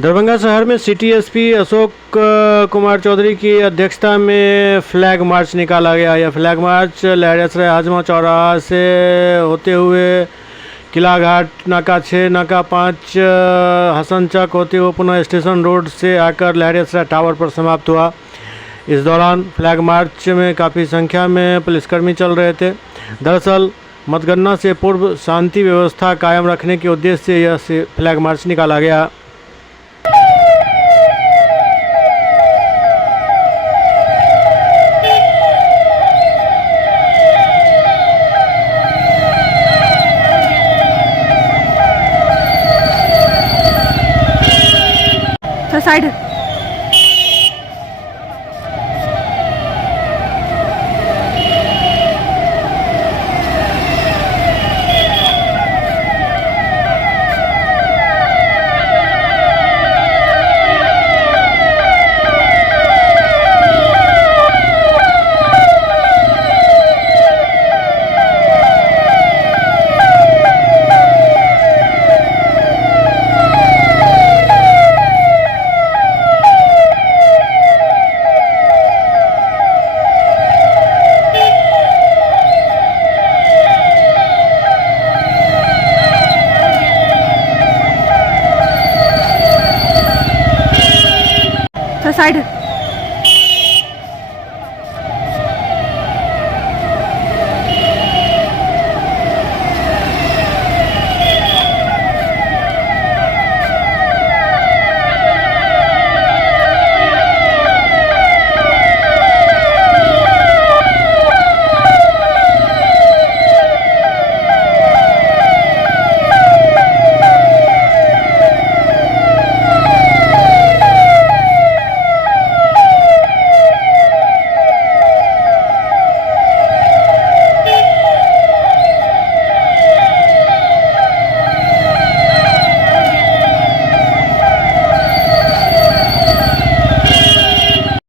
दरभंगा शहर में city SP Ashok Kumar Chaudhary की अध्यक्षता में फ्लैग मार्च निकाला गया। यह फ्लैग मार्च लहरियासराय हाजमा चौराहा से होते हुए किला घाट नाका 6 नाका 5 हसन चक होते हुए पुनः स्टेशन रोड से आकर लहरियासराय टावर पर समाप्त हुआ। इस दौरान फ्लैग मार्च में काफ़ी संख्या में पुलिसकर्मी चल रहे थे। दरअसल मतगणना से पूर्व शांति व्यवस्था कायम रखने के उद्देश्य से यह फ्लैग मार्च निकाला गया। Side side